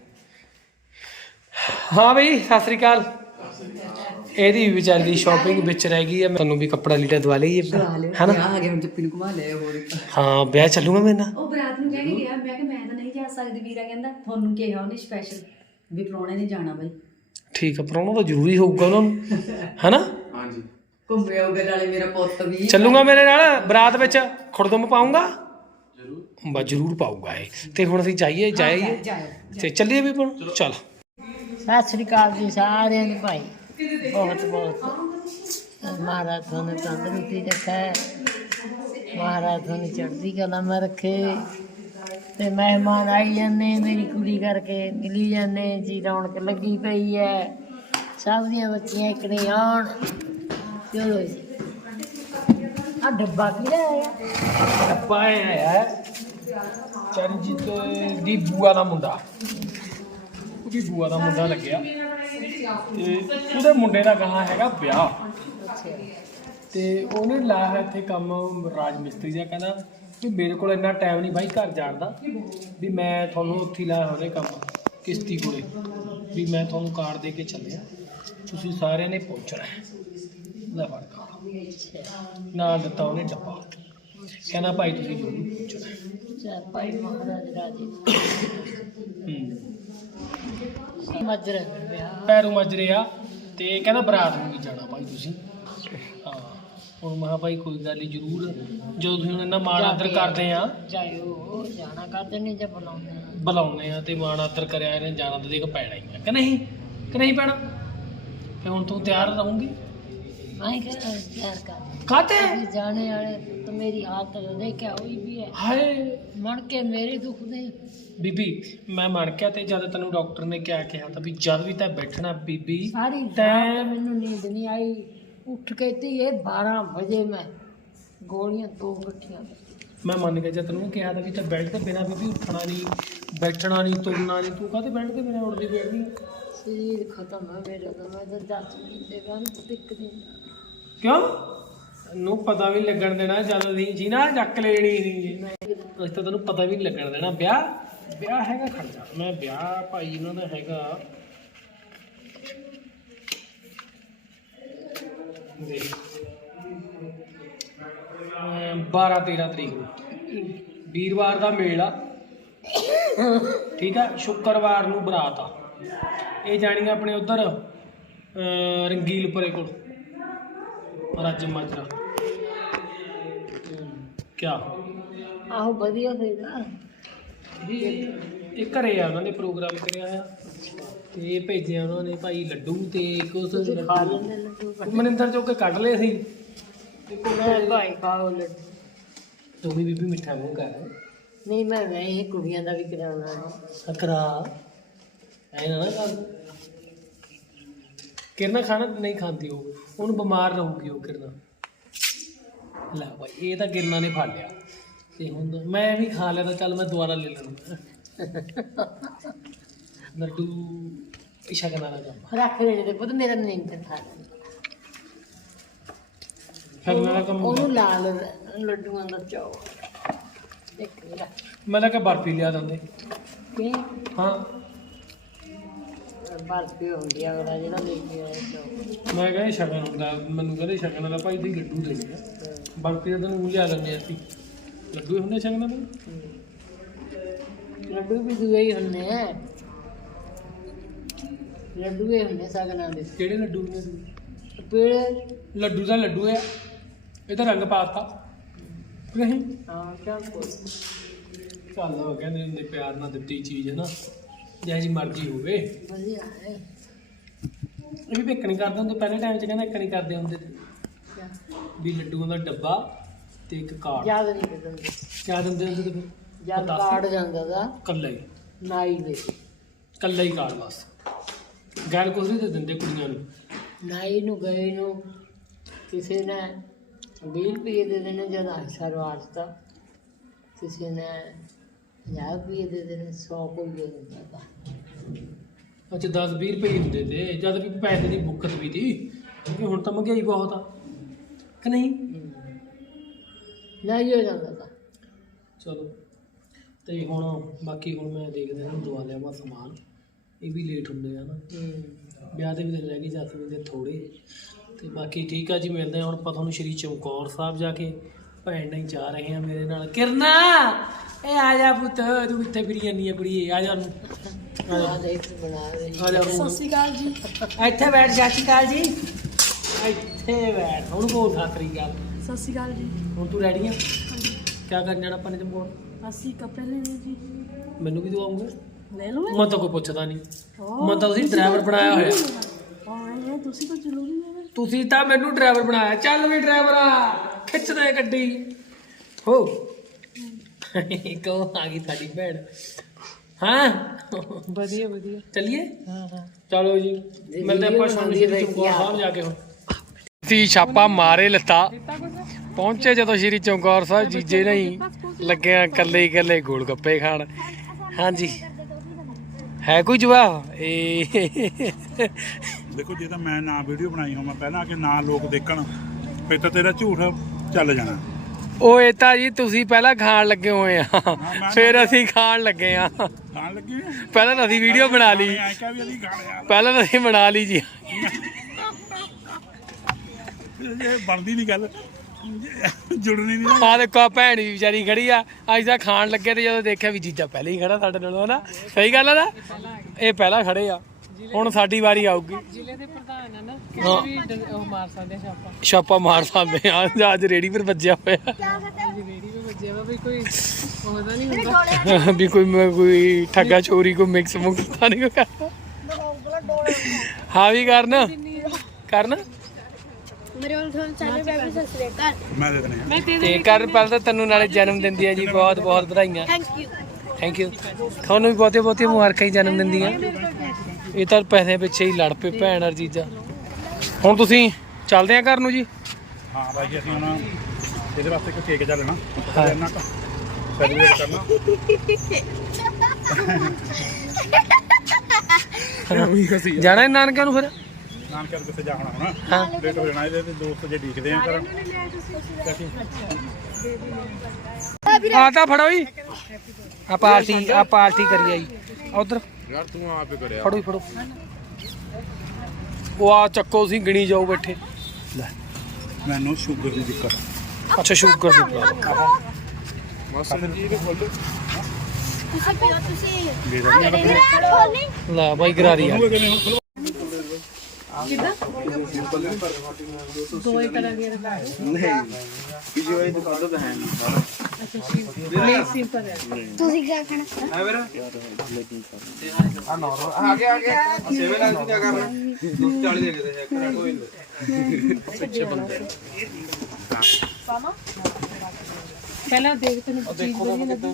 A: ਹਾਂ ਬਈ ਸਤਿ ਸ੍ਰੀ ਅਕਾਲ। ਇਹਦੀ ਵਿਚਾਰੀ ਦੀ ਸ਼ਾਪਿੰਗ ਵਿੱਚ ਰਹਿ ਗਈ ਹੈ। ਤੁਹਾਨੂੰ ਵੀ ਕੱਪੜਾ ਲੀੜਾ ਦਵਾ ਲਈਏ ਹੈ ਨਾ?
B: ਆ ਗਿਆ ਹੁਣ ਜੱਪੀ ਨੂੰ ਘੁਮਾ ਲਿਆ ਹੋਰ
A: ਹਾਂ ਵਿਆਹ ਚੱਲੂਗਾ ਮੇਰੇ ਨਾਲ।
B: ਉਹ ਬਰਾਤ ਨੂੰ ਕਹਿ ਕੇ ਗਿਆ ਮੈਂ ਕਿ ਮੈਂ ਤਾਂ ਨਹੀਂ ਜਾ ਸਕਦੀ ਵੀਰਾ ਕਹਿੰਦਾ ਤੁਹਾਨੂੰ ਕਿਹਾ ਉਹਨੇ ਸਪੈਸ਼ਲ ਵੀ ਪ੍ਰਾਹੁਣੇ ਨੇ ਜਾਣਾ ਬਾਈ
A: ਠੀਕ ਹੈ ਪ੍ਰਾਹੁਣਾ ਤਾਂ ਜ਼ਰੂਰੀ ਹੋਊਗਾ ਉਹਨਾਂ ਨੂੰ ਹੈ ਨਾ?
C: ਹਾਂਜੀ
B: ਘੁੰਮੇ ਆਉਗੇ ਨਾਲੇ ਮੇਰਾ ਪੁੱਤ ਵੀ
A: ਚੱਲੂਗਾ ਮੇਰੇ ਨਾਲ ਬਰਾਤ ਵਿੱਚ ਖੁਰਦਮ ਪਾਉਂਗਾ ਜ਼ਰੂਰ ਬਸ ਜ਼ਰੂਰ ਪਾਊਗਾ ਇਹ। ਤੇ ਹੁਣ ਅਸੀਂ ਜਾਈਏ ਜਾਈਏ ਤੇ ਚੱਲੀਏ ਵੀ ਹੁਣ ਚੱਲ।
E: ਸਤਿ ਸ੍ਰੀ ਅਕਾਲ ਜੀ ਸਾਰਿਆਂ ਨੂੰ ਭਾਈ ਬਹੁਤ ਬਹੁਤ ਮਹਾਰਾਜ ਤੁਹਾਨੂੰ ਤੰਦਰੁਸਤੀ ਰੱਖੇ ਮਹਾਰਾਜ ਤੁਹਾਨੂੰ ਚੜ੍ਹਦੀ ਕਲਾ ਮੈਂ ਰੱਖੇ ਤੇ ਮਹਿਮਾਨ ਆਈ ਜਾਂਦੇ ਮੇਰੀ ਕੁੜੀ ਕਰਕੇ ਮਿਲੀ ਜਾਂਦੇ ਜੀ ਰੌਣਕ ਲੱਗੀ ਪਈ ਹੈ ਸਭ ਦੀਆਂ ਬੱਚੀਆਂ ਇਕੜੇ ਆਉਣ ਚਲੋ ਜੀ ਆ ਡੱਬਾ ਕਿਹੜਾ ਆਇਆ
A: ਡੱਬਾ ਆਇਆ ਹੈ ਚਰਨਜੀਤ ਦੀ ਬੂਆ ਦਾ ਮੁੰਡਾ। ਉਹਦੀ ਬੂਆ ਦਾ ਮੁੰਡਾ ਲੱਗਿਆ ਤੇ ਉਹਦੇ ਮੁੰਡੇ ਦਾ ਕਹਾ ਹੈਗਾ ਵਿਆਹ ਤੇ ਉਹਨੇ ਲਾਇਆ ਇੱਥੇ ਕੰਮ ਰਾਜ ਮਿਸਤਰੀ ਦਾ। ਕਹਿੰਦਾ ਵੀ ਮੇਰੇ ਕੋਲ ਇੰਨਾ ਟਾਈਮ ਨਹੀਂ ਬਾਈ ਘਰ ਜਾਣ ਦਾ ਵੀ ਮੈਂ ਤੁਹਾਨੂੰ ਉੱਥੇ ਹੀ ਲਾਇਆ ਉਹਨੇ ਕੰਮ ਕਿਸ਼ਤੀ ਕੋਲੇ ਵੀ ਮੈਂ ਤੁਹਾਨੂੰ ਕਾਰਡ ਦੇ ਕੇ ਚੱਲਿਆ ਤੁਸੀਂ ਸਾਰਿਆਂ ਨੇ ਪਹੁੰਚਣਾ ਹੈ। ਲੈ ਫੜ ਕਾਰਡ ਨਾਲ ਦਿੱਤਾ ਉਹਨੇ ਡੱਬਾ। ਕਹਿੰਦਾ ਭਾਈ ਤੁਸੀਂ ਜ਼ਰੂਰ ਪਹੁੰਚਣਾ ਹੈ।
E: ਚੱਲ ਭਾਈ ਮਹਾਰਾਜ ਰਾਜੀ
A: ਹੂੰ
E: ਮਜਰ ਵਿਆਹ
A: ਪੈਰੂ ਮਜਰੇ ਆ ਤੇ ਕਹਿੰਦਾ ਬਰਾਤ ਨੂੰ ਵੀ ਜਾਣਾ ਭਾਈ ਤੁਸੀਂ। ਹਾਂ ਹੁਣ ਮਹਾ ਭਾਈ ਕੋਈ ਗੱਲ ਨਹੀਂ ਜ਼ਰੂਰ ਜਦੋਂ ਤੁਸੀਂ ਹੁਣ ਇੰਨਾ ਮਾਣ ਆਦਰ ਕਰਦੇ ਆ
E: ਜਾਇਓ ਜਾਣਾ ਕਰਦੇ ਨਹੀਂ ਜੇ ਬੁਲਾਉਂਦੇ ਆ।
A: ਬੁਲਾਉਂਦੇ ਆ ਤੇ ਮਾਣ ਆਦਰ ਕਰਿਆ ਇਹਨੇ ਜਾਣਾ ਤਾਂ ਦੇਖ ਪੈਣਾ ਹੀ ਆ ਕਿ ਨਹੀਂ ਕਿ ਨਹੀਂ ਪੈਣਾ? ਤੇ ਹੁਣ ਤੂੰ ਤਿਆਰ ਰਹੂੰਗੀ
E: ਮੈਂ ਕਿਹਾ ਪਿਆਰ ਕਰ
A: ਕਾਤੇ
E: अभी जाने वाले तो मेरी हालत देखा हुई भी है
A: ਹਾਏ
E: मर के मेरे दुख दे
A: ਬੀਬੀ ਮੈਂ ਮਰ ਗਿਆ ਤੇ ਜਦ ਤੈਨੂੰ ਡਾਕਟਰ ਨੇ ਕਿਹਾ ਕਿਹਾ ਤਾਂ ਵੀ ਜਦ ਵੀ ਤਾਂ ਬੈਠਣਾ ਬੀਬੀ
E: सारी
A: तै-
E: रात मैनू नींद नहीं आई उठ के थी ये बारह बजे मैं गोलियां दो गठियां
A: ਮੈਂ ਮੰਨ ਗਿਆ ਜਦ ਤੈਨੂੰ ਕਿਹਾ ਤਾਂ ਵੀ ਤਾਂ ਬੈਠ ਤੇ ਬਿਨਾਂ ਬੀਬੀ ਉੱਠਣਾ ਨਹੀਂ ਬੈਠਣਾ ਨਹੀਂ ਤੁਰਨਾ ਨਹੀਂ ਤੂੰ ਕਾਹਤੇ ਬੈਠ ਤੇ ਬਿਨਾਂ ਉੱਠਦੀ ਬੈਠਦੀ
E: शरीर खत्म है मेरे तो मैं तो दस महीने बाद दिक्कत नहीं
A: ਕਿਉਂ ਨੂੰ ਪਤਾ ਵੀ ਨੀ ਲੱਗਣ ਦੇਣਾ ਜਦ ਦੀ ਜੀ ਨਾ ਚੱਕ ਲੈਣੀ ਸੀ ਉਸ ਤਾਂ ਤੈਨੂੰ ਪਤਾ ਵੀ ਨਹੀਂ ਲੱਗਣ ਦੇਣਾ। ਵਿਆਹ ਵਿਆਹ ਹੈਗਾ ਖਰਚਾ ਮੈਂ ਵਿਆਹ ਭਾਈ ਇਹਨਾਂ ਦਾ ਹੈਗਾ ਦੇਖ ਬਾਰਾਂ ਤੇਰਾਂ ਤਰੀਕ ਨੂੰ ਵੀਰਵਾਰ ਦਾ ਮੇਲ ਆ ਠੀਕ ਆ। ਸ਼ੁੱਕਰਵਾਰ ਨੂੰ ਬਰਾਤ ਆ। ਇਹ ਜਾਣੀ ਆਪਣੇ ਉਧਰ ਰੰਗੀਲਪੁਰੇ ਕੋਲ ਰਾਜ ਮਾਜਰਾ ਕਿਆ
E: आहो बढ़िया थे ना
A: ਇਹ ਇਹ ਘਰੇ ਆ ਉਹਨਾਂ ਨੇ ਪ੍ਰੋਗਰਾਮ ਕਰਿਆ ਆ ਤੇ ਇਹ ਭੇਜਿਆ ਉਹਨਾਂ ਨੇ ਭਾਈ ਲੱਡੂ ਤੇ ਕੁਛ
E: खा लेने लड्डू
A: ਮਨਿੰਦਰ ਚੋਂ ਕੇ ਕੱਢ ਲਏ ਸੀ।
E: मैं भाई खाओ लड्डू
A: ਤੂੰ ਵੀ ਬੀਬੀ ਮਿੱਠਾ ਮੂੰਹ ਕਰ
E: नहीं मैं वैसे कुड़ियां का भी कराना है
A: ਸਕਰਾ ਐ ਨਾ ਨਾ ਕਰ ਕਿਰਨਾ ਖਾਣਾ ਨਹੀਂ ਖਾਂਦੀ ਉਹ, ਉਹਨੂੰ ਬਿਮਾਰ ਰਹੂਗੀ ਉਹ ਕਿਰਨਾ। ਲੈ ਭਾਈ ਇਹ ਤਾਂ ਕਿਰਨਾ ਨੇ ਫੜ ਲਿਆ ਤੇ ਹੁਣ ਮੈਂ ਵੀ ਖਾ ਲਿਆ ਤਾਂ ਚੱਲ ਮੈਂ ਦੁਬਾਰਾ ਲੈ ਲੈਣਾ ਲੱਡੂ ਇਸ਼ਾ ਕਰਨਾ ਨਾ ਕੰਮ
E: ਰੱਖ ਲੈ ਦੇ ਪੁੱਤ ਮੇਰਾ ਨਹੀਂ ਤੇ ਖਾ ਲੈ
A: ਸ਼ਗਨਾਂ ਦਾ ਕੰਮ
E: ਉਹਨੂੰ ਲਾਲ ਲੱਡੂਆਂ ਦਾ ਚਾਅ ਇੱਕ ਮੇਰਾ
A: ਮੈਂ ਤਾਂ ਕਿ ਬਰਫੀ ਲਿਆ ਦਿੰਦੇ।
E: ਕੀ
A: ਹਾਂ
E: ਬਰਫੀ ਹੁੰਦੀ ਆ ਅਗਲਾ ਜਿਹੜਾ ਲੈ ਕੇ ਆਇਆ ਚਾਅ।
A: ਮੈਂ ਕਹਿੰਦਾ ਸ਼ਗਨ ਹੁੰਦਾ, ਮੈਨੂੰ ਕਹਿੰਦੇ ਸ਼ਗਨ ਦਾ ਭਾਈ ਤੁਸੀਂ ਲੱਡੂ ਦੇ ਦਿਓ, ਬਰਫੀ ਦਾ ਤੈਨੂੰ ਲਿਆ ਦਿੰਦੇ ਅਸੀਂ। ਲੱਡੂ ਹੀ ਹੁੰਦੇ ਸ਼ਗਨਾਂ ਦੇ,
E: ਲੱਡੂ ਵੀ ਦੂਏ ਹੀ ਹੁੰਦੇ ਆ, ਲੱਡੂ ਹੀ ਹੁੰਦੇ ਸਗਨਾਂ ਦੇ।
A: ਕਿਹੜੇ ਲੱਡੂ ਨੇ?
E: ਪੇੜੇ
A: ਲੱਡੂ ਦਾ ਲੱਡੂ ਹੈ, ਇਹ ਤਾਂ ਰੰਗ ਪਾਤਾ ਨਹੀਂ।
E: ਹਾਂ ਚੱਲ ਕੋਈ
A: ਚੱਲ ਉਹ ਕਹਿੰਦੇ ਹੁੰਦੇ ਪਿਆਰ ਨਾਲ ਦਿੱਤੀ ਚੀਜ਼ ਹੈ ਨਾ, ਜਿਹੋ ਜਿਹੀ ਮਰਜ਼ੀ ਹੋਵੇ।
E: ਵਧੀਆ ਹੈ
A: ਇਹ ਵੀ ਇੱਕ ਨਹੀਂ ਕਰਦੇ ਹੁੰਦੇ ਪਹਿਲੇ ਟਾਈਮ 'ਚ, ਕਹਿੰਦਾ ਇੱਕ ਨਹੀਂ ਕਰਦੇ ਹੁੰਦੇ ਤੇ ਵੀ ਲੱਡੂਆਂ ਦਾ ਡੱਬਾ ਤੇ ਇੱਕ ਕਾਰਡ
E: ਯਾਦ ਨਹੀਂ ਦਿੰਦੇ
A: ਕਿਆ ਦਿੰਦੇ ਹੁੰਦੇ ਤੇ ਫਿਰ
E: ਜਦ
A: ਪਤਾ
E: ਕਾਰਡ
A: ਸੀ?
E: ਜਾਂਦਾ ਦਾ
A: ਕੱਲਾ ਹੀ
E: ਨਾਈ ਦੇ
A: ਕੱਲਾ ਹੀ ਕਾਰਡ ਬਸ, ਗੈਰ ਕੁਝ ਨਹੀਂ ਦੇ ਦਿੰਦੇ ਕੁੜੀਆਂ ਨੂੰ।
E: ਨਾਈ ਨੂੰ ਗਏ ਨੂੰ ਕਿਸੇ ਨੇ ਵੀਹ ਰੁਪਏ ਦੇ ਦੇਣੇ ਜਦ ਅਕਸਰ ਵਾਸਤਾ, ਕਿਸੇ ਨੇ ਪੰਜਾਹ ਰੁਪਏ ਦੇ ਦੇਣੇ, ਸੌ ਕੋਈ ਦੇ ਦਿੰਦਾ ਤਾ।
A: ਅੱਛਾ ਦਸ ਵੀਹ ਰੁਪਏ ਹੀ ਹੁੰਦੇ ਤੇ, ਜਦ ਵੀ ਪੈਸੇ ਦੀ ਬੁੱਕਤ ਵੀ ਤੀ, ਕਿਉਂਕਿ ਹੁਣ ਤਾਂ ਮਹਿੰਗਾਈ ਬਹੁਤ ਆ ਕਿ ਨਹੀਂ।
E: ਨਾਈ ਹੋ ਜਾਂਦਾ ਤਾ।
A: ਚਲੋ ਤੇ ਹੁਣ ਬਾਕੀ ਹੁਣ ਮੈਂ ਦੇਖਦਾ ਹਾਂ ਦਵਾ ਲਿਆ ਵਾ ਸਮਾਨ, ਇਹ ਵੀ ਲੇਟ ਹੁੰਦੇ ਆ ਨਾ, ਵਿਆਹ ਦੇ ਵੀ ਦਿਨ ਰਹਿ ਗਏ ਜਸਮੀਨ ਦੇ ਥੋੜ੍ਹੇ। ਤੇ ਬਾਕੀ ਠੀਕ ਆ ਜੀ, ਮਿਲਦੇ ਹਾਂ ਹੁਣ ਆਪਾਂ ਤੁਹਾਨੂੰ ਸ਼੍ਰੀ ਚਮਕੌਰ ਸਾਹਿਬ ਜਾ ਕੇ, ਭੈਣ ਨਹੀਂ ਜਾ ਰਹੇ ਆ ਮੇਰੇ ਨਾਲ। ਕਿਰਨਾ ਇਹ ਆ ਜਾ ਪੁੱਤ, ਤੂੰ ਕਿੱਥੇ ਫਿਰੀ ਜਾਂਦੀ ਆ ਕੁੜੀਏ, ਆ ਜਾ ਨੂੰ
E: ਆ ਦੇਖ ਬਣਾ ਦੇ
A: ਆ ਜਾ
D: ਸਤਿ ਸ਼੍ਰੀ ਅਕਾਲ ਜੀ।
A: ਇੱਥੇ ਬੈਠ, ਸਤਿ ਸ਼੍ਰੀ ਅਕਾਲ ਜੀ, ਇੱਥੇ ਬੈਠ। ਹੁਣ ਬੋਲ ਸਤਿ ਸ਼੍ਰੀ ਅਕਾਲ।
D: ਸਤਿ ਸ਼੍ਰੀ ਅਕਾਲ ਜੀ।
A: ਹੁਣ ਤੂੰ ਰੈਡੀ ਆ? ਕਿਆ ਕਰਨ ਜਾਣਾ ਆਪਾਂ ਨੇ ਚਮਕੌਰ?
D: ਅਸੀਂ ਕੱਪੜੇ ਲੈਣੇ ਜੀ।
A: ਮੈਨੂੰ ਵੀ ਦਵਾਉਂਗੇ?
D: ਲੈ ਲਓ
A: ਮੈਂ ਤਾਂ ਕੋਈ ਪੁੱਛਦਾ ਨਹੀਂ, ਮੈਂ ਤਾਂ ਤੁਸੀਂ ਡਰਾਈਵਰ ਬਣਾਇਆ ਹੋਇਆ।
D: ਹਾਂ ਤੁਸੀਂ ਤਾਂ ਜ਼ਰੂਰੀ ਹੈ।
A: ਤੁਸੀਂ ਤਾਂ ਮੈਨੂੰ ਡਰਾਈਵਰ ਬਣਾਇਆ। ਚੱਲ ਵੀ ਡਰਾਈਵਰਾ ਖਿੱਚ ਦੇ ਗੱਡੀ ਹੋ। ਕਹੋ ਆ ਗਈ ਸਾਡੀ ਭੈਣ। ਹਾਂ
D: ਵਧੀਆ ਵਧੀਆ।
A: ਚੱਲੀਏ?
D: ਹਾਂ ਹਾਂ
A: ਚਲੋ ਜੀ, ਮਿਲਦੇ ਆਪਾਂ ਸ਼੍ਰੀ ਚਮਕੌਰ ਸਾਹਿਬ ਜਾ ਕੇ। ਹੁਣ ਅਸੀਂ ਛਾਪਾ ਮਾਰੇ ਲੱਤਾ, ਪਹੁੰਚੇ ਜਦੋਂ ਸ਼੍ਰੀ ਚਮਕੌਰ ਸਾਹਿਬ, ਜੀਜੇ ਨਹੀਂ ਲੱਗੇ ਆ ਇਕੱਲੇ ਇਕੱਲੇ ਗੋਲ ਗੱਪੇ ਖਾਣ। ਹਾਂਜੀ ਹੈ ਕੋਈ ਜਵਾਬ? ਇਹ
F: ਦੇਖੋ ਜੇ ਤਾਂ ਮੈਂ ਨਾ ਵੀਡੀਓ ਬਣਾਈ ਹੋਵਾਂ ਪਹਿਲਾਂ ਆ ਕੇ ਨਾ ਲੋਕ ਦੇਖਣ, ਫਿਰ ਤਾਂ ਤੇਰਾ ਝੂਠ ਚੱਲ ਜਾਣਾ।
A: ਉਹ ਇਹ ਤਾਂ ਜੀ ਤੁਸੀਂ ਪਹਿਲਾਂ ਖਾਣ ਲੱਗੇ ਹੋਏ ਆ, ਫਿਰ ਅਸੀਂ ਖਾਣ ਲੱਗੇ ਆ।
F: ਖਾਣ ਲੱਗੇ
A: ਪਹਿਲਾਂ ਤਾਂ ਅਸੀਂ ਵੀਡੀਓ ਬਣਾ ਲਈ,
F: ਐਂ ਕਿਹਾ ਵੀ ਅਸੀਂ ਖਾ ਲਿਆ,
A: ਪਹਿਲਾਂ ਤਾਂ ਅਸੀਂ ਬਣਾ ਲਈ ਜੀ।
F: ਇਹ ਬਣਦੀ ਨਹੀਂ ਗੱਲ, ਜੁੜਨੀ ਨਹੀਂ।
A: ਆ ਦੇਖੋ ਭੈਣ ਵੀ ਵਿਚਾਰੀ ਖੜੀ ਆ, ਅੱਜ ਤਾਂ ਖਾਣ ਲੱਗੇ ਤੇ ਜਦੋਂ ਦੇਖਿਆ ਵੀ ਜੀਜਾ ਪਹਿਲਾਂ ਹੀ ਖੜਾ ਸਾਡੇ ਨਾਲ, ਹਨਾ ਸਹੀ ਗੱਲ ਆ ਨਾ, ਇਹ ਪਹਿਲਾਂ ਖੜੇ ਆ, ਹੁਣ ਸਾਡੀ ਵਾਰੀ ਆਊਗੀ।
D: ਜ਼ਿਲ੍ਹੇ ਦੇ ਪ੍ਰਧਾਨ ਆ ਨਾ,
A: ਹਾਂ
D: ਕਿਸੇ ਵੀ ਉਹ ਮਾਰ ਸਕਦੇ ਛਾਪਾ।
A: ਛਾਪਾ ਮਾਰ ਸਕਦੇ ਆ, ਅੱਜ ਰੇੜੀ ਪਰ ਵੱਜਿਆ ਹੋਇਆ
D: ਰੇੜੀ ਵੀ ਵੱਜਿਆ ਵਾ ਵੀ ਕੋਈ ਉਹਦਾ ਨਹੀਂ ਹੁੰਦਾ
A: ਵੀ ਕੋਈ ਮ- ਕੋਈ ਠੱਗਾ ਚੋਰੀ ਕੋਈ ਮਿਕਸ ਮੁਕਸ ਤਾਂ ਨਹੀਂ ਕੋਈ ਕਰਦਾ। ਹਾਂ ਵੀ ਕਰਨ ਕਰਨ
G: ਮੇਰੇ ਵੱਲ ਤੁਹਾਨੂੰ ਸਾਰੇ ਬੈਬੀ ਸਤਿ ਸ੍ਰੀ ਅਕਾਲ।
F: ਮੈਂ ਦੇ ਦੇਣੇ ਆ।
D: ਮੈਂ ਤੇ
A: ਤੇ ਕਰਨ ਪਹਿਲਾਂ ਤਾਂ ਤੈਨੂੰ ਨਾਲੇ ਜਨਮ ਦਿਨ ਦੀਆਂ ਜੀ ਬਹੁਤ ਬਹੁਤ ਵਧਾਈਆਂ।
G: Thank you.
A: ਥੈਂਕ ਯੂ, ਤੁਹਾਨੂੰ ਵੀ ਬਹੁਤੀਆਂ ਬਹੁਤੀਆਂ ਮੁਬਾਰਕਾਂ ਹੀ ਜਨਮ ਦਿਨ ਦੀਆਂ। ਇਹ ਤਾਂ ਪੈਸੇ ਪਿੱਛੇ ਹੀ ਲੜ ਪਏ ਭੈਣ ਔਰ ਜੀਜਾ। ਹੁਣ ਤੁਸੀਂ ਚੱਲਦੇ ਆ ਘਰ ਨੂੰ ਜੀ?
F: ਹਾਂ ਬਾਈ ਜੀ, ਅਸੀਂ ਹੁਣ ਇਹਦੇ ਵਾਸਤੇ ਇੱਕ ਕੇਕ ਜਾ ਲੈਣਾ,
A: ਹਾਂ।
F: ਇਹਨਾਂ ਕਾ ਸੈਲੀਬ੍ਰੇਟ ਕਰਨਾ।
A: ਜਾਣਾ ਹੈ ਨਾਨਕਿਆਂ ਨੂੰ ਫਿਰ?
F: ਨਾਨਕੇ ਕਿੱਥੇ ਜਾ ਹੋਣਾ ਹੁਣ,
A: ਹਾਂ
F: ਲੇਟ ਹੋ ਜਾਣਾ। ਇਹਦੇ ਤੇ ਦੋਸਤ ਜੇ ਡੀਕਦੇ ਆ ਕਰ
A: ਆ ਤਾਂ ਫੜੋ ਜੀ, ਆ ਪਾਰਟੀ ਆ ਪਾਰਟੀ ਕਰੀ ਆਈ ਉਧਰ
F: ਯਾਰ, ਤੂੰ ਆਪੇ ਕਰਿਆ।
A: ਫੜੋ ਹੀ ਫੜੋ। ਉਹ ਆ ਚੱਕੋ, ਤੁਸੀਂ ਗਿਣੀ ਜਾਓ ਬੈਠੇ। ਲੈ
F: ਮੈਨੂੰ ਸ਼ੂਗਰ ਦੀ ਦਿੱਕਤ।
A: ਅੱਛਾ ਸ਼ੂਗਰ ਦੀ ਪ੍ਰੋਬਲਮ।
F: ਮਾਸਟਰ ਜੀ ਦੇ ਖੋਲ
G: ਤੁਸੀਂ ਪੀਓ ਤੁਸੀਂ।
F: ਦੇ ਦੇਣੀ ਆ।
G: ਖੋਲੀ।
A: ਲੈ ਬਾਈ ਗਰਾਰੀ ਆ।
D: ਦੋ ਹੀ ਤਰ੍ਹਾਂ ਦੀਆਂ ਰਖਾ ਸਿੰਪਲ ਹੈ।
G: ਤੁਸੀਂ ਕੀ ਖਾਣਾ?
D: ਪਹਿਲਾਂ ਦੇਖ ਤੈਨੂੰ ਚੀਜ਼ ਵਧੀਆ ਲੱਗੀ?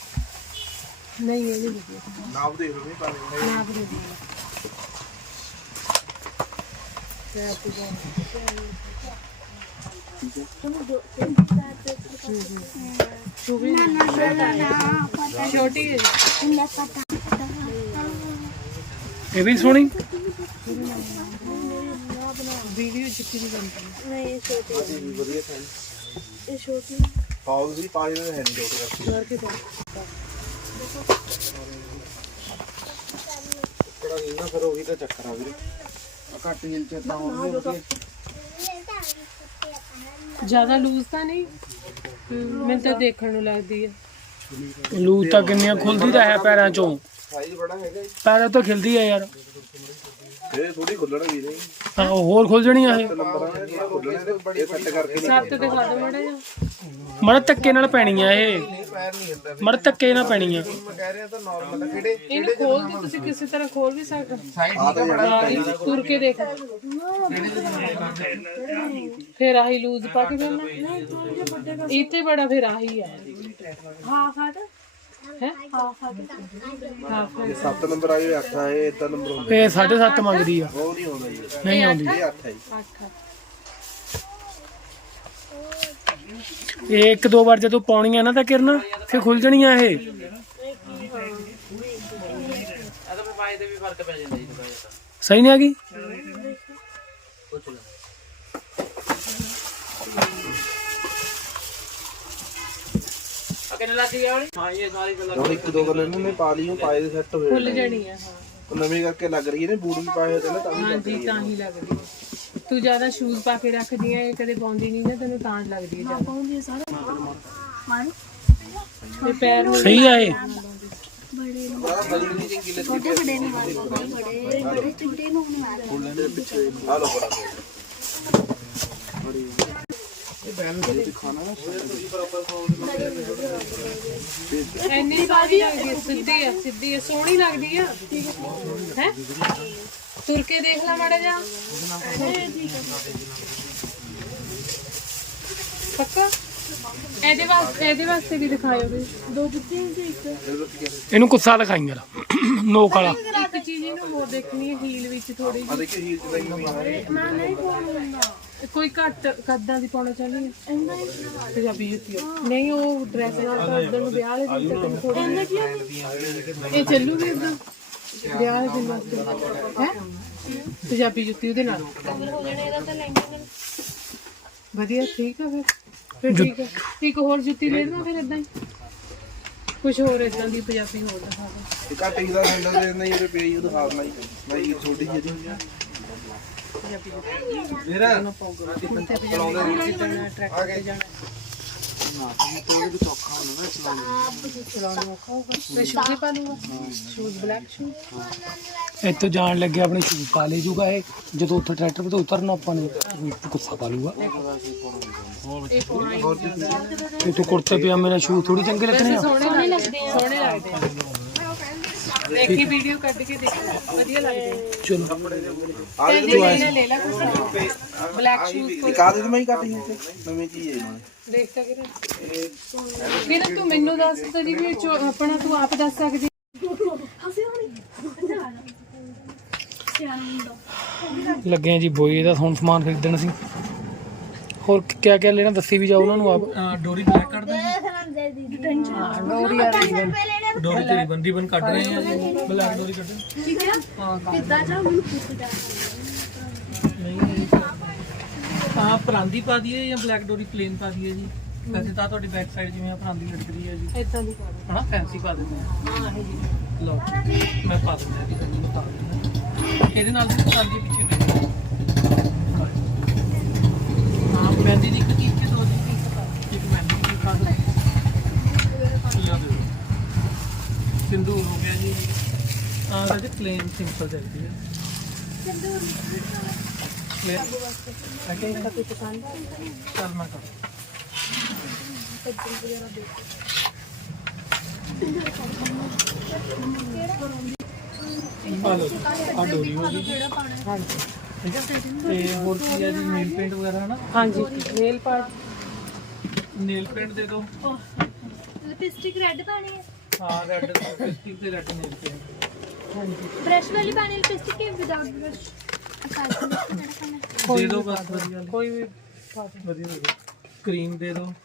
D: ਨਹੀਂ ਇਹ ਨਹੀਂ ਵਧੀਆ।
F: ਨਾਪ ਦੇ ਦੋ ਨਹੀਂ ਪਾਣੀ।
D: ਨਾਪ ਦੇ ਦਿਓ। ਛੋਟੀ ਹੈ
A: ਇਹ ਵੀ ਸੋਹਣੀ
D: ਵੀਡੀਓ ਚਿੱਟੀ ਦੀ ਬਣਦੀ
G: नहीं छोटी ये छोटी
H: ਪਾਉਸ ਵੀ ਪਾ ਜਿਹੜੇ ਹੈ ਨਹੀਂ ਜੋੜ ਕਰਕੇ ਥੋੜਾ ਨਹੀਂ ਨਾ ਫਿਰ ਉਹੀ ਤਾਂ ਚੱਕਰ ਆ ਵੀਰੇ ਆ ਘੱਟ ਹਿਲ ਚ ਤਾਂ ਹੋਰ ਵੀ ਵਧੀਆ
D: ਜ਼ਿਆਦਾ ਲੂਜ਼ ਤਾਂ ਨਹੀਂ ਹਮ, ਮੈਨੂੰ ਤਾਂ ਦੇਖਣ ਨੂੰ ਲੱਗਦੀ ਹੈ
A: ਲੂਜ਼ ਤਾਂ ਕਿੰਨੀਆਂ ਖੁੱਲਦੀ ਤਾਂ ਹੈ ਪੈਰਾਂ ਚੋਂ
H: ਸਾਈਜ਼ ਬੜਾ ਹੈਗਾ ਜੀ।
A: ਪੈਰਾਂ ਤੋਂ ਖਿਲਦੀ ਹੈ ਯਾਰ
H: ਇਹ ਥੋੜੀ ਖੁੱਲਣ ਵੀਰੇ
A: ਹਾਂ ਹੋਰ ਖੁੱਲ ਜਣੀ ਆ ਇਹ
H: ਨੰਬਰਾਂ ਨੇ ਖੁੱਲਣੇ ਨੇ ਬੜੀ ਸੈੱਟ ਕਰਕੇ
D: ਸੱਤ ਤੇ ਖਾ ਦੋ ਮੜਾ ਜਾ
A: ਮੜ ਧੱਕੇ ਨਾਲ ਪੈਣੀ ਆ ਇਹ
H: ਪੈਰ ਨਹੀਂ ਹਿਲਦਾ
A: ਮੜ ਧੱਕੇ ਨਾਲ ਪੈਣੀ ਆ
H: ਮੈਂ ਕਹਿ ਰਿਹਾ ਤਾਂ ਨਾਰਮਲ ਕਿਹੜੇ
D: ਇਹਨੂੰ ਖੋਲ ਕੇ ਤੁਸੀਂ ਕਿਸੇ ਤਰ੍ਹਾਂ ਖੋਲ ਵੀ ਸਕਦੇ ਹੋ।
H: ਸਾਈਜ਼ ਤਾਂ ਬੜਾ
D: ਹਾਂ, ਇਹ ਤੁਰ ਕੇ ਦੇਖ ਫਿਰ ਆਹੀ ਲੂਜ਼ ਪਾ ਕੇ ਫਿਰਨਾ ਇੱਥੇ ਬੜਾ ਫਿਰ ਆਹੀ ਹੈ ਹਾਫ ਹਟ ਹੈ ਹਾਫ ਹਟ
H: ਸੱਤ ਨੰਬਰ ਆਏ ਅੱਠ ਆਏ ਇਦਾਂ ਨੰਬਰ ਹੁੰਦੇ
A: ਇਹ ਸਾਢੇ ਸੱਤ ਮੰਗਦੀ ਆ
H: ਉਹ ਨਹੀਂ ਹੁੰਦਾ ਜੀ
A: ਨਹੀਂ ਆਉਂਦੀ
H: ਇਹ ਅੱਠ ਹੈ ਜੀ
D: ਅੱਠ
A: ਇਹ ਇੱਕ ਦੋ ਵਾਰ ਜਦੋਂ ਪਾਉਣੀ ਆ ਨਾ ਤਾਂ ਕਿਰਨ ਫਿਰ ਖੁੱਲ ਜਣੀਆਂ ਇਹ ਸਹੀ ਨਹੀਂ ਹੈਗੀ
H: ਹੁਣ ਇੱਕ ਦੋ ਗੱਲ ਇਹਨਾਂ ਨੇ ਪਾ ਲਈ ਉਹ ਪਾਏ ਦੇ ਸੈੱਟ ਹੋਏ
D: ਖੁੱਲ ਜਾਣੀ ਹੈ ਹਾਂ
H: ਉਹ ਨਵੀਂ ਕਰਕੇ ਲੱਗ ਰਹੀ ਹੈ ਨੇ ਬੂਟ ਵੀ ਪਾਏ ਹੋਏ ਤੇ ਨਾ ਤਾਂ ਵੀ ਲੱਗ
D: ਹਾਂਜੀ
H: ਰਹੀ ਹੈ
D: ਤਾਂ ਹੀ ਲੱਗਦੀ ਹੈ ਤੂੰ ਜ਼ਿਆਦਾ ਸ਼ੂਜ਼ ਪਾ ਕੇ ਰੱਖਦੀ ਹੈ ਕਦੇ ਪਾਉਂਦੀ ਨਹੀਂ ਨਾ ਤੈਨੂੰ ਤਾਂ ਲੱਗਦੀ ਹੈ ਜ਼ਿਆਦਾ ਤੇ ਪੈਰ ਨੂੰ
A: ਸਹੀ ਆ ਇਹ
G: छोटे बड़े नहीं बड़े बड़े बड़े छोटे मुंह में आ रहे हैं
H: ਆ ਲੋ ਬੜਾ
D: ਇੰਨੀ ਸਾਰੀ ਲੱਗਦੀ ਹੈ ਸਿੱਧੀ ਹੈ ਸਿੱਧੀ ਹੈ ਸੋਹਣੀ ਲੱਗਦੀ ਆ ਹੈ ਤੁਰ ਕੇ ਦੇਖ ਲੈ ਮਾੜਾ ਜਾ ਪੱਕਾ ਇਹਦੇ ਵਾਸਤੇ ਇਹਦੇ ਵਾਸਤੇ ਵੀ ਦਿਖਾਇਓ ਵੀ ਦੋ ਜੁੱਤੀਆਂ ਤੇ ਇੱਕ
A: ਇਹਨੂੰ ਕੁੱਸਾ ਦਿਖਾਈ ਯਾਰ ਨੋਕ ਵਾਲਾ
D: ਇੱਕ ਚੀਜ਼ ਇਹਨੂੰ ਹੋਰ ਦੇਖਣੀ ਹੈ ਹੀਲ ਵਿੱਚ ਥੋੜੀ
H: ਆ ਦੇਖੀ ਹੀਲ ਚ ਤਾਂ ਹੀ ਨਹੀਂ ਆ ਰਹੀ
G: मैं नहीं बोलूंगा
D: ਕੋਈ ਘੱਟ ਕੱਦਾਂ ਦੀ ਪਾਉਣਾ ਚਾਹੁੰਦੀ ਹੈ ਪੰਜਾਬੀ ਜੁੱਤੀ ਨਹੀਂ ਉਹ ਡਰੈਸ ਨਾਲ ਤਾਂ ਉਧਰ ਨੂੰ ਵਿਆਹ ਵਾਲੇ ਦਿਨ ਤੱਕ ਥੋੜੀ ਇਹ ਚੱਲੂਗੀ ਉਧਰ ਵਿਆਹ ਵਾਲੇ ਦਿਨ ਵਾਸਤੇ ਹੈ ਪੰਜਾਬੀ ਜੁੱਤੀ ਉਹਦੇ ਨਾਲ
G: हो जाने का तो लेंगे
D: ਵਧੀਆ ਠੀਕ ਆ ਫਿਰ ਫਿਰ ਠੀਕ ਹੈ ਇੱਕ ਹੋਰ ਜੁੱਤੀ ਲੈ ਲੈਣਾ ਫਿਰ ਇਦਾਂ ਹੀ ਕੁਝ ਹੋਰ ਇਦਾਂ ਦੀ ਪੰਜਾਬੀ ਹੋਰ ਦਿਖਾ ਦੇ
H: ਇਹ ਘੱਟ ਹੀ ਦਾ ਸੈਂਡਲ ਦੇ ਨਹੀਂ ਉਹਦੇ ਪੇਜ ਉਹ ਦਿਖਾ ਦੇਣਾ ਜੀ ਮੈਂ ਇਹ ਛੋਟੀ ਜਿਹੀ ਦੀ ਮੇਰਾ ਚਲਾਉਂਦੇ
D: ਟਰੈਕਟਰ ਤੇ ਜਾਣਾ ਮੈਂ ਸ਼ੂਜ਼ ਪਾ ਲੂੰਗਾ ਸ਼ੂਜ਼ ਬਲੈਕ ਸ਼ੂਜ਼
A: ਇੱਥੋਂ ਜਾਣ ਲੱਗੇ ਆਪਣੇ ਸ਼ੂਜ਼ ਪਾ ਲੈ ਜੂਗਾ ਇਹ ਜਦੋਂ ਉੱਥੇ ਟਰੈਕਟਰ ਤੋਂ ਉਤਰਨਾ ਆਪਾਂ ਨੂੰ ਗੁੱਸਾ ਪਾ ਲੂਗਾ
D: ਇਹ ਪਾਉਣਾ ਹੀ ਨਹੀਂ ਜ਼ਿਆਦਾ।
A: ਤੇ ਤੂੰ ਕੁੜਤੇ ਪਜਾਮੇ ਨਾਲ ਸ਼ੂਜ਼ ਥੋੜੀ ਚੰਗੇ ਲੱਗਣੇ ਆ
D: ਸੋਹਣੇ ਲੱਗਦੇ ਆ ਸੋਹਣੇ ਲੱਗਦੇ ਆ ਦੇਖੀ ਵੀਡੀਓ ਕੱਢ ਕੇ ਦੇਖੀ ਵਧੀਆ ਲੱਗਦੇ ਆ
A: ਚਲੋ
H: ਆ
D: ਇਹਦੇ ਲਈ ਨਾ ਲੈ ਲੈ ਕੁਛ ਬਲੈਕ ਸ਼ੂਜ਼
H: ਇੱਕ ਆ ਦੇ ਮੈਂ ਹੀ ਘੱਟ ਹੀ ਤੇ ਨਵੀਂ ਚੀਜ਼ ਹੈ ਇਹਨਾਂ
D: ਦੇਖ ਤਾਂ ਕਿਰਨ ਕਿਰਨ ਤੂੰ ਮੈਨੂੰ ਦੱਸ ਤੇਰੀ ਵੀ ਚੋ- ਆਪਣਾ ਤੂੰ ਆਪ ਦੱਸ ਸਕਦੀ
A: ਲੱਗੇ ਆ ਜੀ ਬੋਏ ਦਾ ਹੁਣ ਸਮਾਨ ਖਰੀਦਣ ਸੀ ਹੋਰ ਕਿਆ ਕਿਆ ਲੈਣਾ ਦੱਸੀ ਵੀ ਜਾਓ ਉਹਨਾਂ ਨੂੰ ਆਪ ਡੋਰੀ ਬਲੈਕ ਕੱਢ ਦੇ
G: डोरी
A: ਡੋਰੀ ਤੇ ਰਿਬਨ ਰਿਬਨ ਕੱਢ ਰਹੇ ਆ ਜੀ ਬਲੈਕ ਡੋਰੀ ਕੱਢ
G: ठीक है कितना चाहो मैं खुद डाल
I: ਆ ਪਰਾਂਦੀ ਪਾ ਦਈਏ ਜਾਂ ਬਲੈਕ ਡੋਰੀ ਪਲੇਨ ਪਾ ਦਈਏ ਜੀ ਵੈਸੇ ਤਾਂ ਤੁਹਾਡੀ ਬੈਕ ਸਾਈਡ ਜਿਵੇਂ ਆ ਪਰਾਂਦੀ ਲਟਕਦੀ ਹੈ ਜੀ
D: ਇਦਾਂ ਦੀ ਪਾ ਦੇ
I: ਹਨਾ ਫੈਂਸੀ ਪਾ ਦਿੰਦੇ ਆ
D: ਹਾਂ ਇਹ ਜੀ
I: ਲਓ ਮੈਂ ਪਾ ਦਿੰਦਾ ਜੀ ਤੁਹਾਨੂੰ ਬਤਾ ਦਿੰਦਾ ਇਹਦੇ ਨਾਲ ਵੀ ਪਰਾਂਦੀ ਪਿੱਛੇ ਪਈ ਹਾਂ ਮਹਿੰਦੀ ਦੀ ਇੱਕ ਚੀਜ਼ ਤੇ ਦੋ ਚੀਜ਼ ਪਾ ਇੱਕ ਮਹਿੰਦੀ ਦੀ ਪਾ ਦੋ ਲਿਆ ਦਿਓ ਸਿੰਦੂਰ ਹੋ ਗਿਆ ਜੀ ਆ ਰਾਜੇ ਪਲੇਨ ਸਿੰਪਲ ਚੱਲਦੀ ਹੈ
D: ਇੱਕ ਤੇ ਪਸੰਦ
I: ਚੱਲ ਮੈਂ ਕਰ ਆ ਲਓ ਆ ਡੋਰੀ ਹੋ ਗਈ ਜੀ
D: ਹਾਂਜੀ
I: ਠੀਕ ਹੈ ਤੇ ਹੋਰ ਕੀ ਹੈ ਜੀ ਨੇਲ ਪੇਂਟ ਵਗੈਰਾ ਹੈ ਨਾ
D: ਹਾਂਜੀ ਨੇਲ ਪਾਰਟ
I: ਨੇਲ ਪੇਂਟ ਦੇ ਦਿਓ
G: लिपस्टिक रेड पानी है
I: ਹਾਂ ਰੈੱਡ ਲਿਪਸਟਿਕ ਤੇ ਰੈੱਡ ਨੇਲ ਪੇਂਟ
D: ਹਾਂਜੀ
G: ब्रश वाली पानी लिपस्टिक के विदाउट ब्रश
I: ਦੇ ਦਿਓ ਬਸ ਵਧੀਆ ਕੋਈ ਵੀ ਵਧੀਆ ਦੇ ਦਿਓ ਕਰੀਮ ਦੇ ਦਿਓ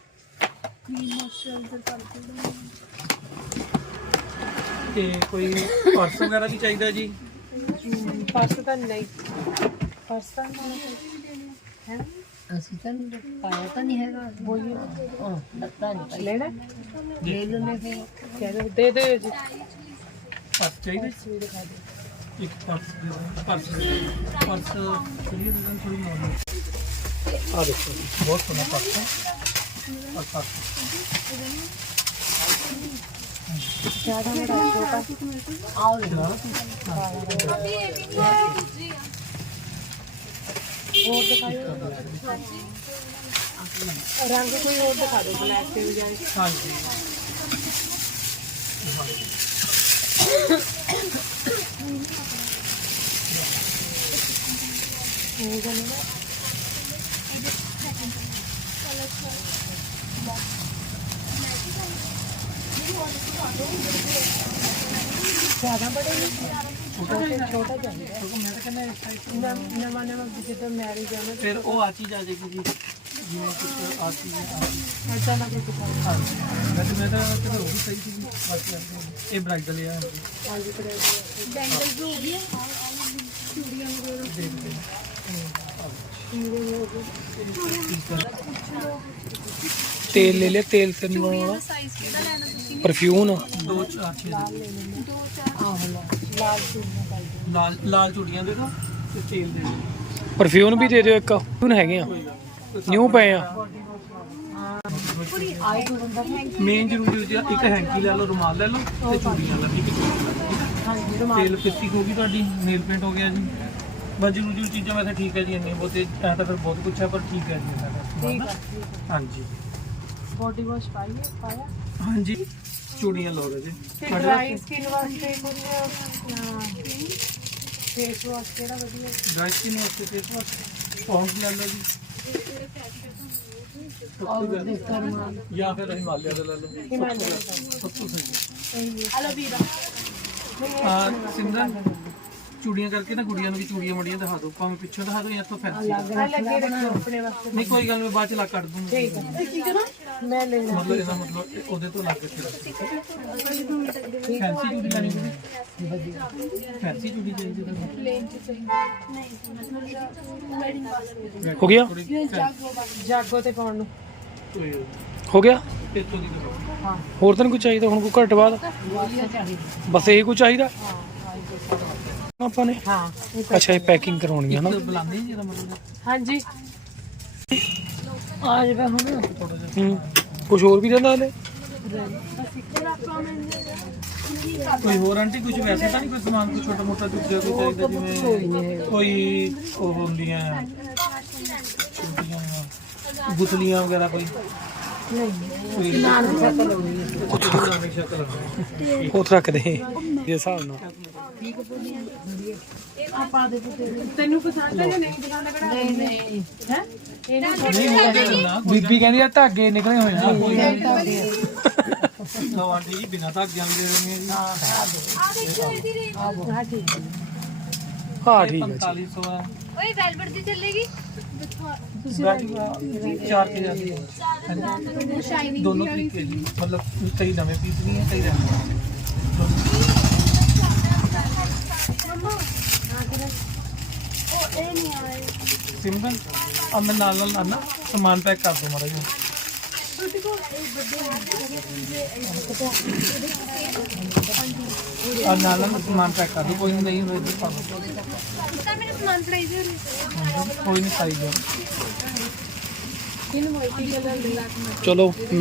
I: ਤੇ ਕੋਈ ਪਰਸ ਵਗੈਰਾ ਵੀ ਚਾਹੀਦਾ ਜੀ
D: ਪਰਸ ਤਾਂ ਨਹੀਂ ਪਰਸ ਤਾਂ ਹੈ
E: ਅਸੀਂ ਤਾਂ ਪਾਇਆ ਤਾਂ ਨਹੀਂ ਹੈਗਾ ਬੋਲੀ ਉਹ ਲੱਤਾਂ ਨਹੀਂ ਪਾਈ
D: ਲੈਣਾ
E: ਲੈ ਲੈਣੇ ਫਿਰ
D: ਕਹਿ ਦਿਓ ਦੇ ਦਿਓ ਜੀ
I: ਪਰਸ ਚਾਹੀਦਾ ਇੱਕ ਪਰਸ ਦੇ ਦਿਓ ਪਰਸ ਪਰਸ ਚਲਿਏ ਦੇ ਦਿਓ ਥੋੜੀ ਮੋਰ ਆ ਦੇਖੋ ਬਹੁਤ ਸੋਹਣਾ ਪਰਸ ਹੈ ਔਰ ਪਰਸ
D: ਜ਼ਿਆਦਾ ਬੜਾ ਛੋਟਾ
E: ਆਓ ਲੈ ਲਓ
D: ਹੋਰ ਦਿਖਾਓ ਰੰਗ ਕੋਈ ਹੋਰ ਦਿਖਾ ਦਿਓ ਬਲੈਕ ਤੇ ਬਜਾਏ
I: ਹਾਂਜੀ
D: ਇਹ ਗੱਲ ਨਾ ਜ਼ਿਆਦਾ ਬੜੇ ਨਹੀਂ ਛੋਟਾ ਛੋਟਾ ਚਾਹੀਦਾ
I: ਮੈਂ ਤਾਂ ਕਹਿੰਦਾ ਇਸ ਟਾਈਪ
D: ਨਵਾਂ ਨਵਾਂ ਜਿੱਦਾਂ ਮੈਰਿਜ ਆ ਨਾ
I: ਫਿਰ ਉਹ ਆ ਚੀਜ਼ ਆ ਜਾਏਗੀ ਜੀ ਜਿਵੇਂ ਕੁਝ ਆ ਚੀਜ਼ ਆ ਗਈ
D: ਐਦਾਂ ਦਾ ਕੁਝ ਦਿਖਾਓ
I: ਹਾਂਜੀ ਵੈਸੇ ਮੈਂ ਤਾਂ ਚਲੋ ਉਹ ਵੀ ਸਹੀ ਸੀ ਬਾਕੀ ਆਪਣੀ- ਇਹ ਬ੍ਰਾਈਡਲ ਆ ਹਾਂਜੀ
D: ਹਾਂਜੀ ਕਰੇ
G: ਬੈਂਗਲਸ ਹੋ ਗਈ ਚੂੜੀਆਂ ਵਗੈਰਾ
I: ਦੇਖਦੇ
A: ਤੇਲ ਲੈ ਲਿਆ ਤੇਲ ਤੇ
G: ਸਾਈਜ਼ ਕਿਹਦਾ ਲੈਣਾ ਤੁਸੀਂ
A: ਪਰਫਿਊਮ
I: ਦੋ ਚਾਰ ਛੇ ਦੇ
G: ਦੋ ਚਾਰ
D: ਲਾਲ ਚੂੜੀਆਂ ਪਾਈ ਦਿਓ।
I: ਲਾਲ ਲਾਲ ਚੂੜੀਆਂ ਦੇ ਦਿਓ ਤੇ ਤੇਲ ਦੇ ਦਿਓ
A: ਪਰਫਿਊਮ ਵੀ ਦੇ ਦਿਓ ਇੱਕ ਪਰਫਿਊਮ ਹੈਗੇ ਆ ਨਿਊ ਪਏ ਆ
I: ਮੇਨ ਜ਼ਰੂਰੀ ਜੀ ਇੱਕ ਹੈਂਕੀ ਲੈ ਲਓ ਰੁਮਾਲ ਲੈ ਲਓ ਤੇ ਚੂੜੀਆਂ ਲੈ ਲਓ ਇੱਕ ਚੂੜੀ ਲੈ ਲਓ
D: ਹਾਂਜੀ
I: ਤੇਲ ਲਿਪਸਟਿਕ ਹੋ ਗਈ ਤੁਹਾਡੀ ਨੇਲ ਪੇਂਟ ਹੋ ਗਿਆ ਜੀ ਬਸ ਜ਼ਰੂਰੀ ਜ਼ਰੂਰੀ ਚੀਜ਼ਾਂ ਵੈਸੇ ਠੀਕ ਹੈ ਜੀ ਇੰਨੇ ਬਹੁਤੇ ਐ ਤਾਂ ਫਿਰ ਬਹੁਤ ਕੁਛ ਹੈ ਪਰ ਠੀਕ ਹੈ ਜੀ ਸਾਡਾ ਸਮਾਨ
D: ਠੀਕ
I: ਨਾ।
D: ਆ ਠੀਕ ਆ
I: ਹਾਂਜੀ
D: ਬੋਡੀ ਵਾਸ਼ ਪਾਈਏ ਪਾਇਆ
I: ਹਾਂਜੀ ਚੂੜੀਆਂ ਲਓ ਜੀ
D: ਤੇ ਡਰਾਈ ਸਕਿਨ ਵਾਸਤੇ ਕੁਝ ਫੇਸ ਵਾਸ਼ ਕਿਹੜਾ ਵਧੀਆ
I: ਡਰਾਈ ਸਕਿਨ ਵਾਸਤੇ ਫੇਸ ਵਾਸ਼ ਪੌਂਡ ਲੈ ਲਓ ਜੀ
E: ਔਰ ਦੇਖੋ ਰੁਮਾਲ
I: ਜਾਂ ਫਿਰ ਹਿਮਾਲਿਆ ਦਾ ਲੈ ਲਓ
D: ਹਿਮਾਲਿਆ
I: ਸਭ ਤੋਂ ਸਹੀ
G: ਅਲੋਵੀਰਾ
I: ਆ ਸਿਮਰਨ ਚੂੜੀਆਂ ਕਰਕੇ ਨਾ ਗੁੜੀਆਂ ਨੂੰ ਵੀ ਚੂੜੀਆਂ ਮੜੀਆਂ ਦਿਖਾ ਦਿਓ ਭਾਵੇਂ ਪਿੱਛੋਂ ਦਿਖਾ ਦਿਓ ਜਾਂ ਤਾਂ ਫੈਂਸੀ
D: ਆ ਲੱਗੇ ਰੱਖੋ ਆਪਣੇ ਵਾਸਤੇ
I: ਨਹੀਂ ਕੋਈ ਗੱਲ ਨਹੀਂ ਬਾਅਦ ਚ ਲਾ ਕੱਢ ਦੂੰਗਾ
D: ਠੀਕ ਹੈ ਕੀ ਕਰਾਂ ਮੈਂ ਲੈਣਾ
I: ਮਤਲਬ ਇਹਦਾ ਮਤਲਬ ਇਹ ਉਹਦੇ ਤੋਂ ਲੱਗ ਕੇ ਫਿਰ ਫੈਂਸੀ ਚੂੜੀ ਲੈਣੀ ਜੀ ਫੈਂਸੀ ਚੂੜੀ ਚਾਹੀਦੀ ਤੁਹਾਨੂੰ
G: ਪਲੇਨ ਚ ਚਾਹੀਦੀ ਨਹੀਂ ਵੈਡਿੰਗ ਵਾਸਤੇ
A: ਹੋ ਗਿਆ
I: ਥੋੜੀ ਫੈਂਸੀ
D: ਜਾਗੋ ਤੇ ਪਾਉਣ ਨੂੰ
I: ਕੋਈ
A: ਹੋ ਗਿਆ
I: ਇੱਥੋਂ ਦੀ ਕਰੋ
D: ਹਾਂ
A: ਹੋਰ ਤਾਂ ਨਹੀਂ ਕੋਈ ਚਾਹੀਦਾ ਹੁਣ ਕੋਈ ਘੱਟ ਬਾਅਦ
E: ਵਧੀਆ ਚਾਹੀਦੀ
A: ਬਸ ਇਹ ਕੁਝ ਚਾਹੀਦਾ ਆਪਾਂ ਨੇ
D: ਹਾਂ
A: ਅੱਛਾ ਇਹ ਪੈਕਿੰਗ ਕਰਾਉਣੀ ਹੈ ਨਾ
I: ਇੱਕ ਬੁਲਾਉਂਦੇ ਜੀ ਇਹਦਾ ਮਤਲਬ
D: ਹਾਂਜੀ
E: ਆ ਜਾਵੇ ਹੁਣ
I: ਥੋੜਾ ਜਿਹਾ
A: ਹੂੰ ਕੁਝ ਹੋਰ ਵੀ ਦਿੰਦਾ ਹਲੇ
I: ਕੋਈ ਹੋਰ ਆਂਟੀ ਕੁਝ ਵੈਸੇ ਤਾਂ ਨਹੀਂ ਕੋਈ ਸਮਾਨ ਕੋਈ ਛੋਟਾ ਮੋਟਾ ਦੂਜਾ ਕੋਈ ਚਾਹੀਦਾ ਜਿਵੇਂ ਕੋਈ ਉਹ ਹੁੰਦੀਆਂ ਛੋਟੀਆਂ ਗੁਤਲੀਆਂ ਵਗੈਰਾ ਕੋਈ ਨਹੀਂ
E: ਨਾਨ ਸ਼ਕਲ ਹੋਣੀ
I: ਕੋਈ ਸ਼ਕਲ ਹੋਣੀ
A: ਉਹ ਰੱਖ ਦੇ ਇਹ ਹਿਸਾਬ ਨਾਲ
E: ਆ ਪਾ ਦੇ ਪੁੱਤੇ
D: ਤੈਨੂੰ ਪਸੰਦ ਹੈ ਜਾਂ ਨਹੀਂ ਪਸੰਦ ਕਿਹੜਾ
E: ਨਹੀਂ ਨਹੀਂ
D: ਹੈ ਇਹ ਨਾ
I: ਨਹੀਂ ਮੈਂ ਕਹਿੰਦਾ
A: ਬੀਬੀ ਕਹਿੰਦੀ ਆ ਧਾਗੇ ਨਿਕਲੇ ਹੋਏ ਆ
I: ਲਓ ਆਂਟੀ ਜੀ ਬਿਨਾਂ ਧਾਗਿਆਂ ਦੇ ਦੇਣਗੇ ਜੀ
G: ਆ ਦੇਖੋ ਇਹਦੀ ਰੇਂਜ
D: ਹਾਂ ਠੀਕ ਹੈ
A: ਹਾਂ ਠੀਕ ਹੈ ਜੀ
I: ਪੰਤਾਲੀ ਸੌ ਆ
G: ਓਏ ਵੈਲਵਟ ਦੀ ਚੱਲੇਗੀ
I: ਚਾਰ ਕੇ ਜਾਂਦੀ ਹੈ
G: ਸ਼ਾਈਨਿੰਗ
I: ਦੋਨੋਂ ਤਰੀਕੇ ਦੀ ਮਤਲਬ ਕਈ ਨਵੇਂ ਪੀਸ ਵੀ ਹੈ ਕਈ ਰਹਿੰਦੇ
G: ਉਹ ਇਹ ਨਹੀਂ ਆਏ
I: ਸਿੰਪਲ ਆ ਮੈਂ ਨਾਲ ਨਾਲ ਆਣਾ ਸਮਾਨ ਪੈਕ ਕਰ ਦੋ ਮਾੜਾ ਜੀ ਆ ਨਾਲ ਨਾਲ ਸਮਾਨ ਪੈਕ ਕਰ ਦੋ ਕੋਈ ਨਹੀਂ ਹੋਏ ਤਾਂ ਪਾ ਦਿਓ
G: ਤਾਂ ਮੇਰੇ ਸਮਾਨ ਫੜਾਈ ਦੇ
I: ਕੋਈ ਨਹੀਂ ਸਾਈਜ਼
D: ਇਹਨੂੰ ਮਲਟੀ ਕਲਰ
A: ਚਲੋ